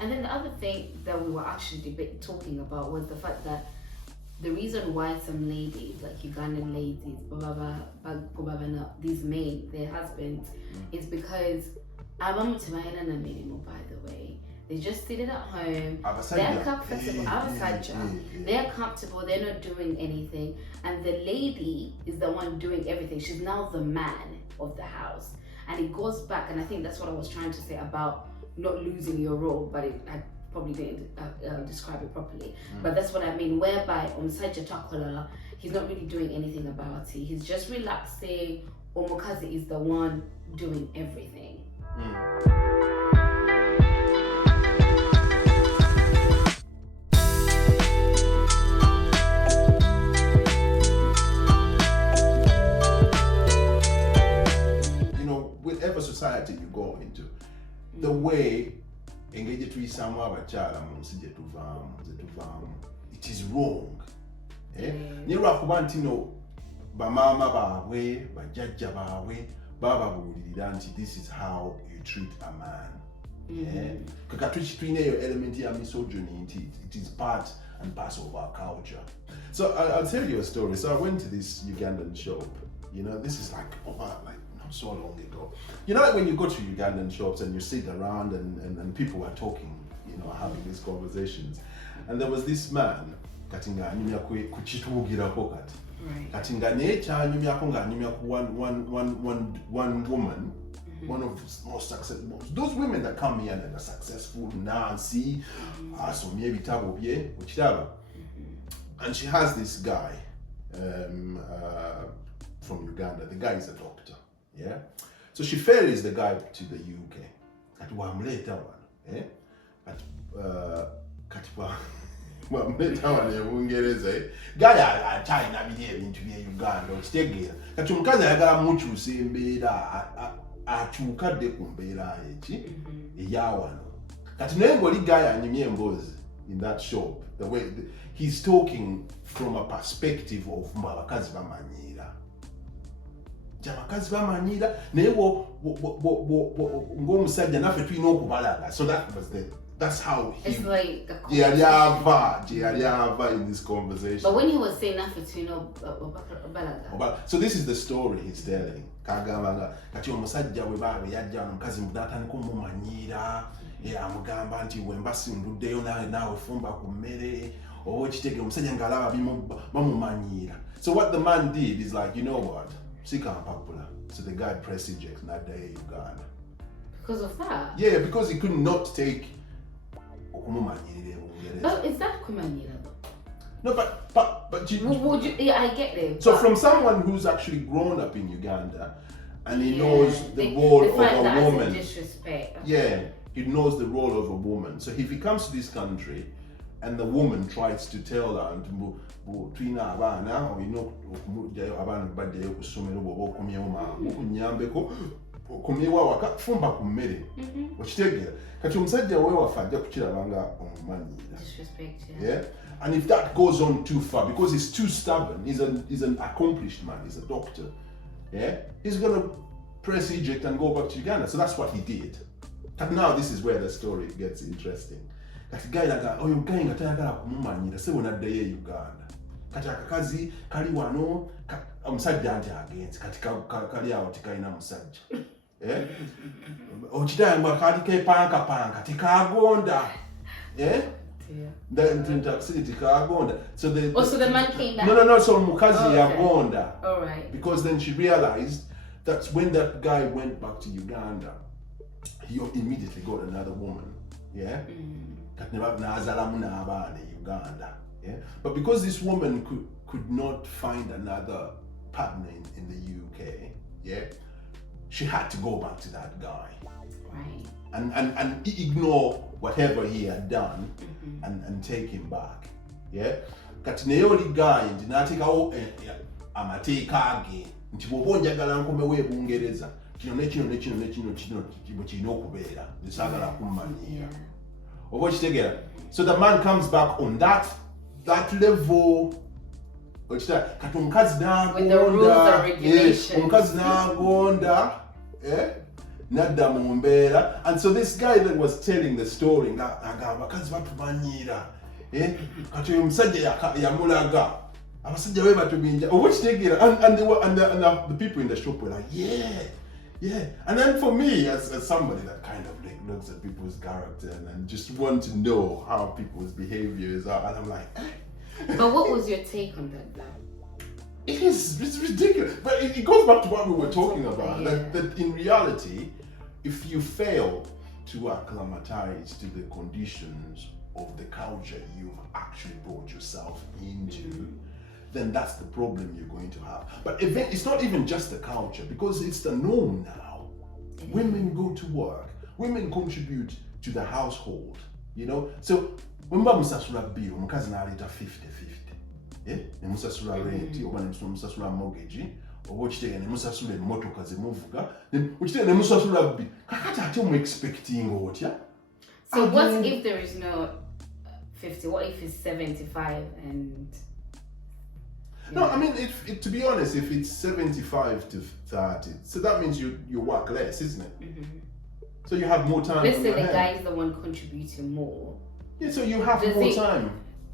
And then the other thing that we were actually talking about was the fact that the reason why some ladies, like Ugandan ladies, these men, their husbands, is because by the way, they just sit at home, they're comfortable, they're comfortable, they're not doing anything, and the lady is the one doing everything. She's now the man of the house. And it goes back, and I think that's what I was trying to say about not losing your role, but I probably didn't describe it properly. But that's what I mean, whereby Omusajja Takola, he's not really doing anything about it. He's just relaxing. Omukazi is the one doing everything. Whatever society you go into, the way it is wrong. This is how you treat a man. Element of misogyny, it is part and parcel of our culture. So I'll tell you a story. So I went to this Ugandan shop. This is like not so long ago. Like when you go to Ugandan shops and you sit around and people are talking, having these conversations. And there was this man, katinga anyumya kuchitugira pocket. Katinga nature anyumya konga anyumya one woman, one of the most successful, those women that come here and are successful, Nancy, Asomye bitabo bye, uchitaba. And she has this guy from Uganda. The guy is a doctor. Yeah, so she ferries the guy to the UK. At wamleta one, eh? At katwa wamleta one Bungereza. Guy China biye into Uganda. Okitegera. Kati omukazi ayagala mukyusa embeera akyukadde ku mbeera eki eyawano. Kati naye ng'oli guy anyumya emboozi in that shop. The way he's talking from a perspective of abakazi bamanyiira. Abakazi bamanyira naye ng'omusajja naffe tulina okubalaga. So that's how he yali in this conversation. But when he was saying naffe tulina obalaga. So this is the story he's telling. Kagamba kati omusajja we yajja omukazi n'atandika omumanyira amugamba nti wemba simbuddeyo naawe fumba ku mmere oba okitege omusajja ng'alaba bamumanyira. So what the man did is like, you know what? Popular. So the guy pressed eject that day in Uganda. Because of that? Yeah, because he could not take. But is that kumanyira though? No, but you. Yeah, I get it. So from someone who's actually grown up in Uganda, and he knows the role of a woman. Disrespect. Yeah, he knows the role of a woman. So if he comes to this country, and the woman tries to tell her, twina abaana olina okumujayo abaana bajjayo ku ssomero bw'oba okomyewo mangu kunnyambeko okomyewo awaka fumba ku mmere okitegeera kati omusajja weewaffe ajja kukiraba nga omumanyira. Yeah? And if that goes on too far, because he's too stubborn, he's an accomplished man, he's a doctor, yeah, he's going to press eject and go back to Uganda. So that's what he did. And now this is where the story gets interesting. Kati guy oyo guy nga tayagala kumumanyira sebo n'addayo e Uganda. Kati akakazi kali wano omusajja nti agenzi kati kali awo tikalina musajja. Okitayamba kali kepanka tikagonda. Tikagonda. So the man came back? No, so mukazi yagonda. All right. Because then she realized that when that guy went back to Uganda, he immediately got another woman. Yeah? Uganda. Yeah? But because this woman could not find another partner in the UK, yeah, she had to go back to that guy. Right. And ignore whatever he had done and take him back. Yeah? Kati naye oli guy nti n'ateekawo amateeka ge nti bw'oba onjagala nkomewo e Bungereza kino kirina okubeera nsaagala kummanyira. Oba okitegeera. So the man comes back on that level. Kati omukazi n'agonda. Omukazi n'agonda. And so this guy that was telling the story, and the people in the shop were like, yeah. And then for me, as somebody that kind of like looks at people's character and just want to know how people's behaviors are, and I'm like, But what was your take on that though? It's ridiculous. But it goes back to what we were talking about. Yeah. That in reality, if you fail to acclimatize to the conditions of the culture you've actually brought yourself into, then that's the problem you're going to have. But it's not even just the culture, because it's the norm now. Women go to work, women contribute to the household, you know? So when musasula bill, mukazi naleta 50-50. Nemusasula rent, oba nemusasula mortgage, oba okitega nemusasula emmotoka zemuvuga, okitega nemusasula bill. Kakati ate mu expecting otya? So what if there is no 50? What if it's 75 and... No, I mean, to be honest, if it's 75 to 30, so that means you work less, isn't it? So you have more time. Let's say the guy is the one contributing more. Yeah, so you have more time.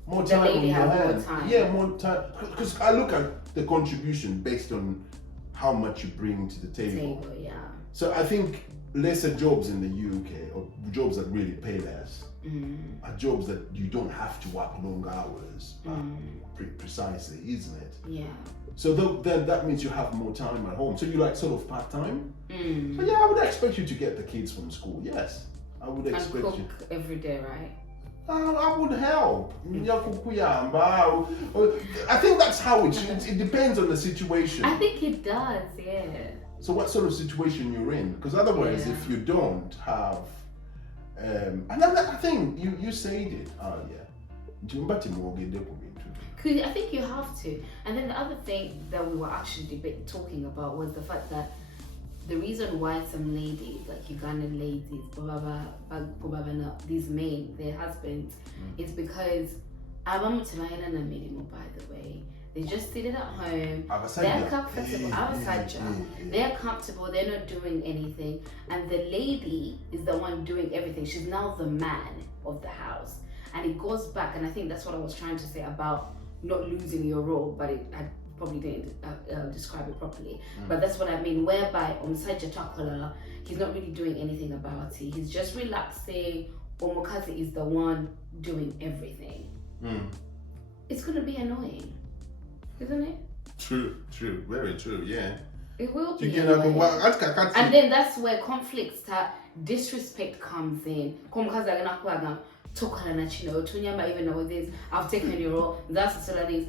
More time on your hand. Yeah, more time. Because I look at the contribution based on how much you bring to the table. Yeah. So I think lesser jobs in the UK, or jobs that really pay less, are jobs that you don't have to work long hours, precisely, isn't it? Yeah. So then that means you have more time at home. So you like sort of part-time? So yeah, I would expect you to get the kids from school. Yes, I would expect and cook you every day, right? I would help. I think that's how it depends on the situation. I think it does, yeah. So what sort of situation you're in? Because otherwise, if you don't have, another thing you said it earlier. I think you have to. And then the other thing that we were actually talking about was the fact that the reason why some ladies, like Ugandan ladies, these men, their husbands, is because by the way, they just sit at home, they're comfortable, they're comfortable, they're not doing anything, and the lady is the one doing everything. She's now the man of the house. And it goes back, and I think that's what I was trying to say about not losing your role, but I probably didn't describe it properly. But that's what I mean, whereby Omusajja Takola, he's not really doing anything about it. He's just relaxing. Omukazi is the one doing everything. It's going to be annoying, isn't it? True, very true, yeah. It will be annoying. And then that's where conflict disrespect comes in. Even know this, I've taken your role, that's the things.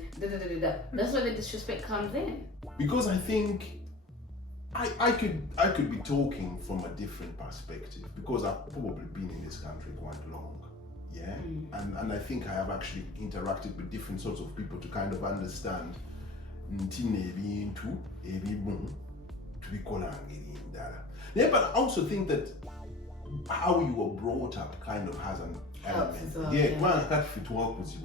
That's where the disrespect comes in. Because I think I could be talking from a different perspective, because I've probably been in this country quite long. Yeah. And I think I have actually interacted with different sorts of people to kind of understand yeah, but I also think that how you were brought up kind of has an element. Yeah, man, I can't fit work with you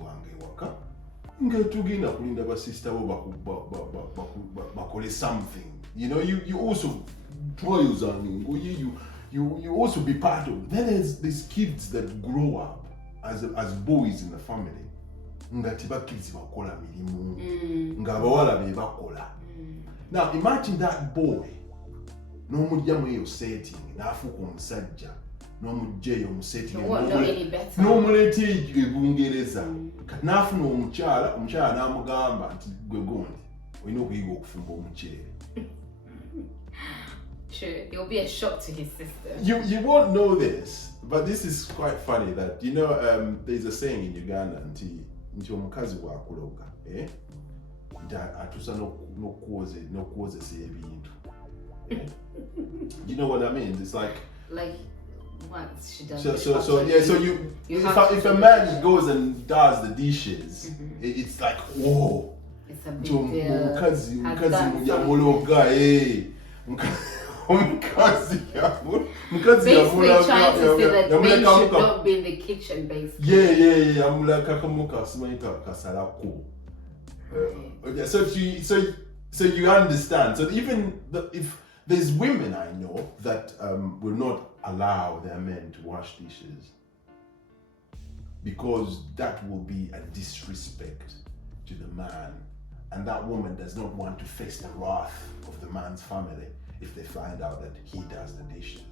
something. You know, you also you also be part of. Then there's these kids that grow up as boys in the family. Now imagine that boy n'omujja mu eyo setting n'afuuka omusajja n'omugjeyo mu setting n'omuleeta ebungereza kati n'afuna omukyala n'amugamba nti gwe gundi olina okuyiga okufumba omuceere. True, it will be a shock to his sister. You won't know this, but this is quite funny that, you know, there's a saying in Uganda nti omukazi bw'akuloga nti atuusa n'okwozesa ebintu. You know what I mean? It's like once she does. So if a man goes and does the dishes, it's like, whoa. It's a big deal. Mukazi mujamuloga basically trying to say that men should not be in the kitchen, basically. Yeah. Amulaka kamuka simaita kasalako. So you understand. So even if There's women I know that will not allow their men to wash dishes because that will be a disrespect to the man, and that woman does not want to face the wrath of the man's family if they find out that he does the dishes.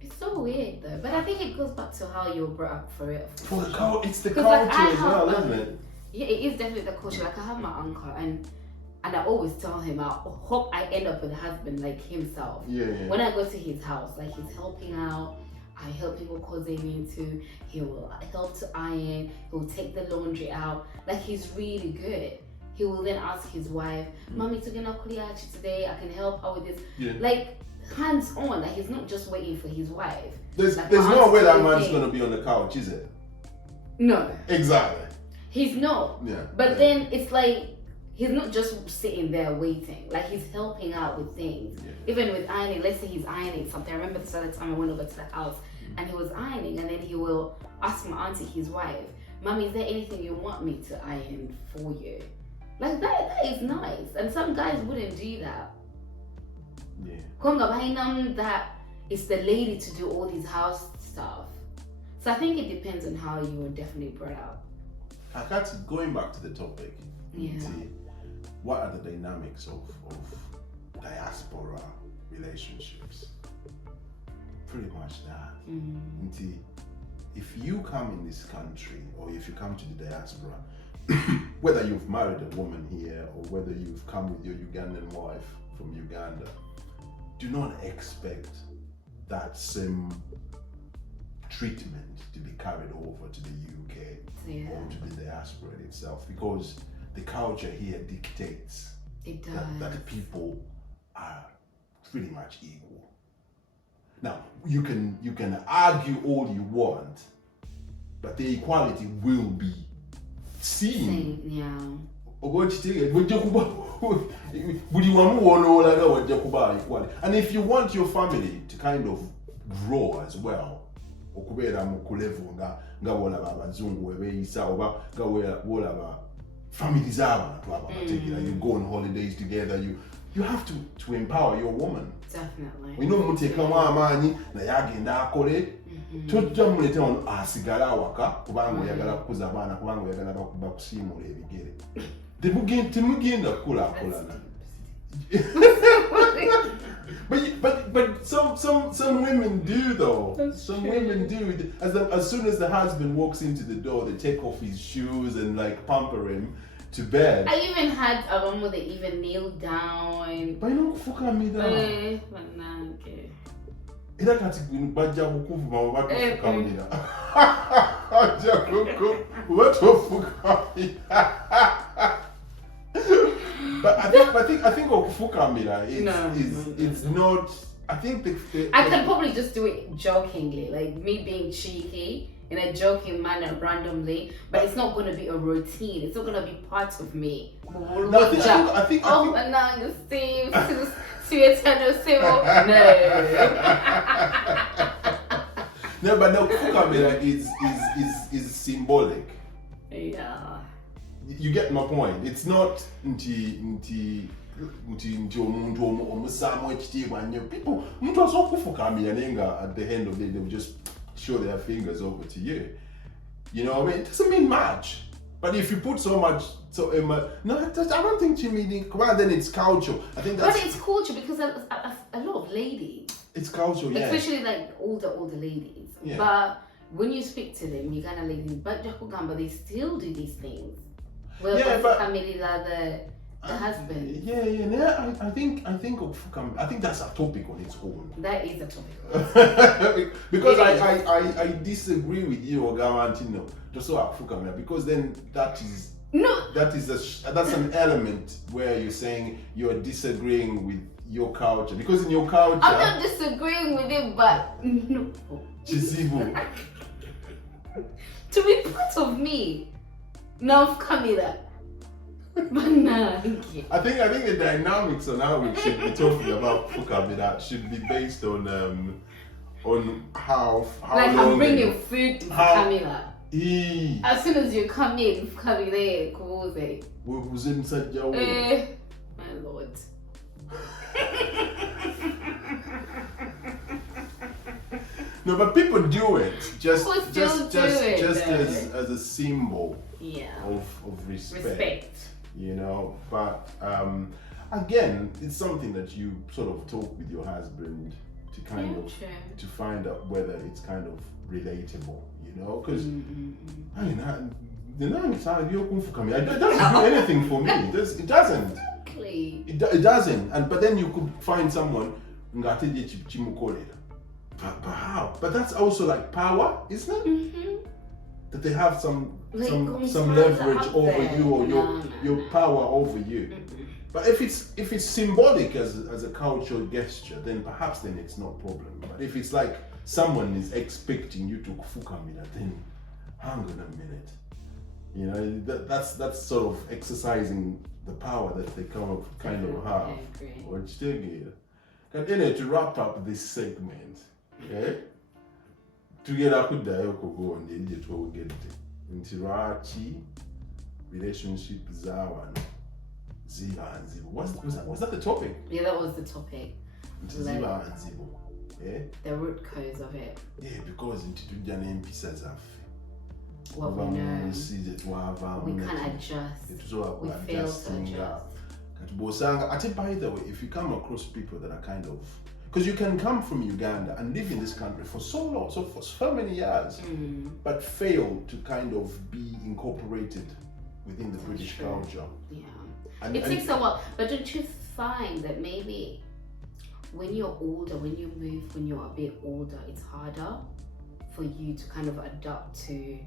It's so weird though, but I think it goes back to how you were brought up for it. For the culture, it's the culture as well, isn't it? Yeah, it is definitely the culture. Like I have my uncle, and I always tell him, I hope I end up with a husband like himself. Yeah. When I go to his house, like he's helping out. I help him with cosing too. He will help to iron. He'll take the laundry out. Like he's really good. He will then ask his wife, "Mommy, today I can help out with this." Yeah. Like hands on. Like he's not just waiting for his wife. There's like, no way that man's gonna be on the couch, is it? No. Exactly. He's not. Yeah. But then it's like he's not just sitting there waiting. Like he's helping out with things. Yeah. Even with ironing, let's say he's ironing something. I remember this other time I went over to the house and he was ironing, and then he will ask my auntie, his wife, "Mommy, is there anything you want me to iron for you?" Like that is nice. And some guys wouldn't do that. Yeah. That it's the lady to do all these house stuff. So I think it depends on how you were definitely brought up. That's going back to the topic. Yeah. What are the dynamics of diaspora relationships? Pretty much that. Mm-hmm. If you come in this country, or if you come to the diaspora, whether you've married a woman here or whether you've come with your Ugandan wife from Uganda, do not expect that same treatment to be carried over to the UK or to the diaspora itself, because the culture here dictates that people are pretty much equal. Now, you can argue all you want, but the equality will be seen. And if you want your family to kind of grow as well, okubeera mu kulevu nga bwolaba abazungu webeeyisa oba nga bwolaba family z'abantu ababateekera, you go on holidays together, you have to empower your woman. Definitely. Olina omuteekamu amaanyi naye agenda akole. Tojja muleeta wano asigale awaka kubanga oyagala kukuza abaana, kubanga oyagala bakusiimuula ebigere. Temugenda kukulaakulana. But some women do though. That's some true. women do. As soon as the husband walks into the door, they take off his shoes and like pamper him to bed. I even had a one where they even kneel down. But you know, fuck me down. Era kati bajja kukuvuma oba tofukamira. Bajja kukuvuma oba tofukamira. But I think okufukamira it's not. I think I can probably just do it jokingly, like me being cheeky in a joking manner randomly, but it's not going to be a routine. It's not going to be part of me. No, I think Steve, no, but no, kufukamira is symbolic. Yeah. You get my point. It's not nti omuntu omusaamu ekitiibwa nnyo. People, omuntu asobola okufukamira naye nga at the end of the day they will just show their fingers over to you. You know what I mean? It doesn't mean much. But if you put so much, no, I don't think you mean it. Well, then it's culture. I think that's. But it's culture because a lot of ladies. It's culture, yeah. Especially like older ladies. Yeah. But when you speak to them, Uganda ladies, but they still do these things. Well, yeah, but the husband. Yeah. I think that's a topic on its own. That is a topic. Because I disagree with you, Ogamantino, just so Afukamira, because then that's an element where you're saying you're disagreeing with your culture, because in your culture I'm not disagreeing with it, but no. Chizibu. To be part of me. No, Camila. But nah, I think the dynamics on how we should be talking about Fukamira should be based on how like long I'm bringing food to Camila. As soon as you come in, Camila, my lord. No, but people do it just it, as a symbol yeah. of respect. You know, but again, it's something that you sort of talk with your husband to kind of to find out whether it's kind of relatable, you know, because I mean, it doesn't do anything for me. It doesn't. Exactly. It doesn't. And but then you could find someone but how? But that's also like power, isn't it? Mm-hmm. That they have some like leverage over you or your power over you. Mm-hmm. But if it's symbolic as a cultural gesture, then perhaps it's no problem. But if it's like someone is expecting you to kufukamira, then hang on a minute. You know, that's sort of exercising the power that they kind of have. I agree. Or anyway, to wrap up this segment, okay? Together could go on the idiot where we get it. Intirachi relationship zawan. Was that the topic? Yeah, that was the topic. Ziba and Zibo. Yeah? The root cause of it. Yeah, because into pieces of what we know. We can't adjust. We fail to adjust. By the way, if you come across people that are kind of, because you can come from Uganda and live in this country for for so many years, but fail to kind of be incorporated within the British culture. Yeah. It takes a while, but don't you find that maybe when you're older, when you move, when you're a bit older, it's harder for you to kind of adapt to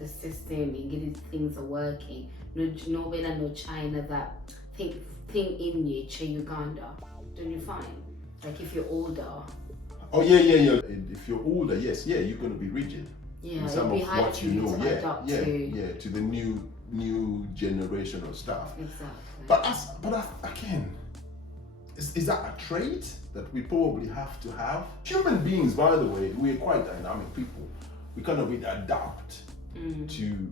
the system and get things are working? No better, no China that think in nature Uganda. Don't you find? Like if you're older. Oh yeah. If you're older, yes, you're gonna be rigid. Yeah, in some of what you know. To the new generation of stuff. Exactly. But again, is that a trait that we probably have to have? Human beings, by the way, we're quite dynamic people. We kind of adapt to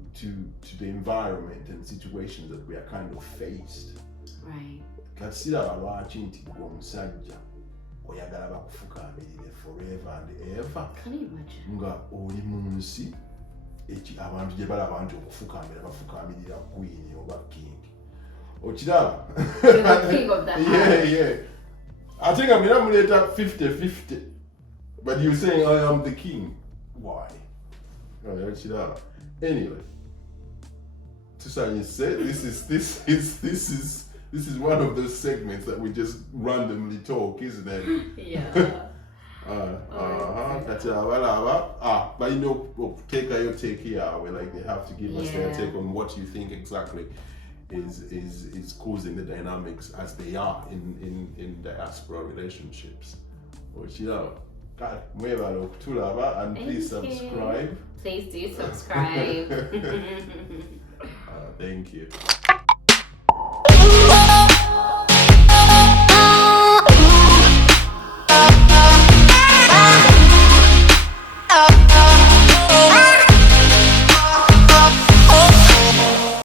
the environment and situations that we are kind of faced. Right. Oyagala bakufukamirire forever and ever. Can you imagine? Nga oli mu nsi abantu gye balaba nti okufukamira bafukamirira queen oba king. Okiraba? You're the king of that house. Yeah. I think I'm gonna later 50-50. But you're saying I am the king. Why? Okiraba. Anyway. Tusanye said this is one of those segments that we just randomly talk, isn't it? Yeah. But you know, take here, where like they have to give us their take on what you think exactly is causing the dynamics as they are in diaspora relationships. And please subscribe. Please do subscribe. Thank you.